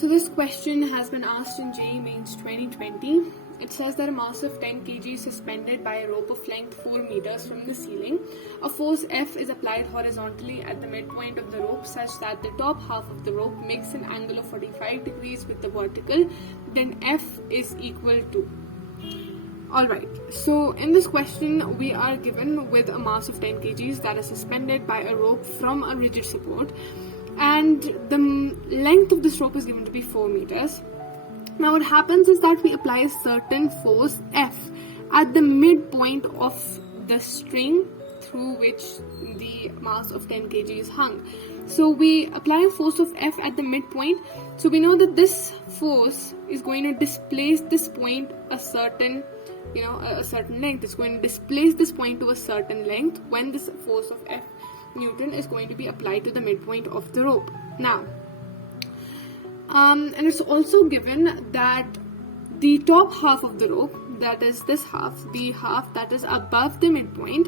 So this question has been asked in JEE Mains 2020. It says that a mass of 10 kg is suspended by a rope of length 4 meters from the ceiling. A force F is applied horizontally at the midpoint of the rope such that the top half of the rope makes an angle of 45 degrees with the vertical. Then F is equal to. Alright, so in this question we are given with a mass of 10 kgs that is suspended by a rope from a rigid support, and the length of this rope is given to be 4 meters. Now what happens is that we apply a certain force F at the midpoint of the string through which the mass of 10 kg is hung. So we apply a force of F at the midpoint. So we know that this force is going to displace this point a certain length. It's going to displace this point to a certain length when this force of F Newton is going to be applied to the midpoint of the rope. Now, and it's also given that the top half of the rope, that is this half, the half that is above the midpoint,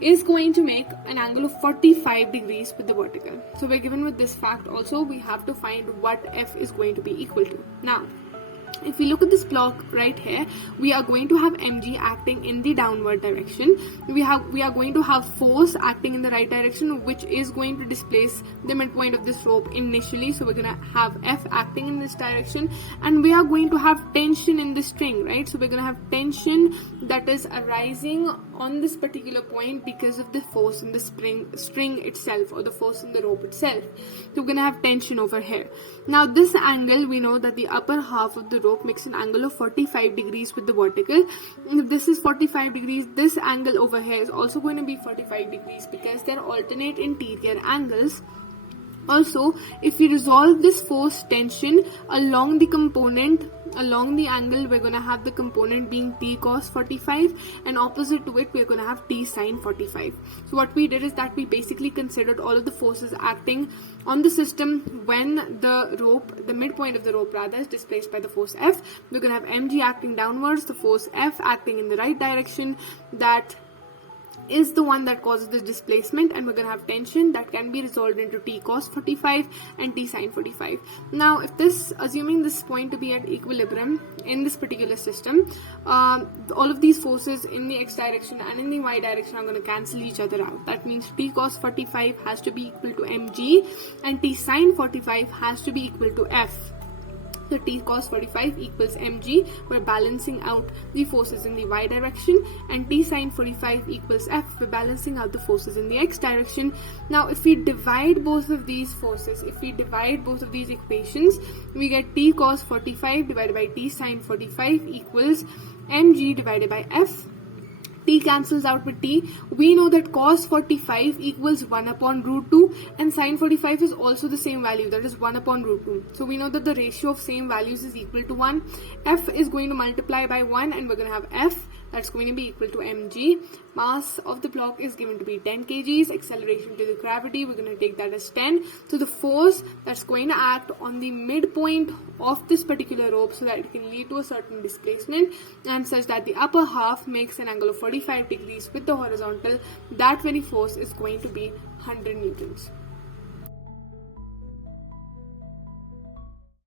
is going to make an angle of 45 degrees with the vertical. So we're given with this fact also, we have to find what F is going to be equal to. Now, if we look at this block right here, we are going to have mg acting in the downward direction. We are going to have force acting in the right direction, which is going to displace the midpoint of this rope initially. So we're going to have F acting in this direction, and we are going to have tension in the string, right? So we're going to have tension that is arising on this particular point because of the force in the string itself, or the force in the rope itself. So we're going to have tension over here. Now this angle, we know that the upper half of the rope makes an angle of 45 degrees with the vertical. If this is 45 degrees, this angle over here is also going to be 45 degrees because they're alternate interior angles. Also, if we resolve this force tension along the component, along the angle, we're going to have the component being t cos 45, and opposite to it we're going to have t sin 45. So what we did is that we basically considered all of the forces acting on the system when the midpoint of the rope rather is displaced by the force F. We're going to have mg acting downwards, the force F acting in the right direction, that is the one that causes the displacement, and we're going to have tension that can be resolved into t cos 45 and t sin 45. Now if assuming this point to be at equilibrium in this particular system, all of these forces in the x direction and in the y direction are going to cancel each other out. That means t cos 45 has to be equal to mg and t sin 45 has to be equal to F. So t cos 45 equals mg. We're balancing out the forces in the y direction, and t sin 45 equals F. We're balancing out the forces in the x direction. Now if we divide both of these forces, if we divide both of these equations, we get t cos 45 divided by t sin 45 equals mg divided by F. T cancels out with t. We know that cos 45 equals 1 upon root 2, and sin 45 is also the same value, that is 1 upon root 2. So we know that the ratio of same values is equal to 1. F is going to multiply by 1, and we're going to have F that's going to be equal to mg. Mass of the block is given to be 10 kgs. Acceleration to the gravity, we're going to take that as 10. So the force that's going to act on the midpoint of this particular rope so that it can lead to a certain displacement and such that the upper half makes an angle of 45 degrees with the horizontal, that very force is going to be 100 newtons.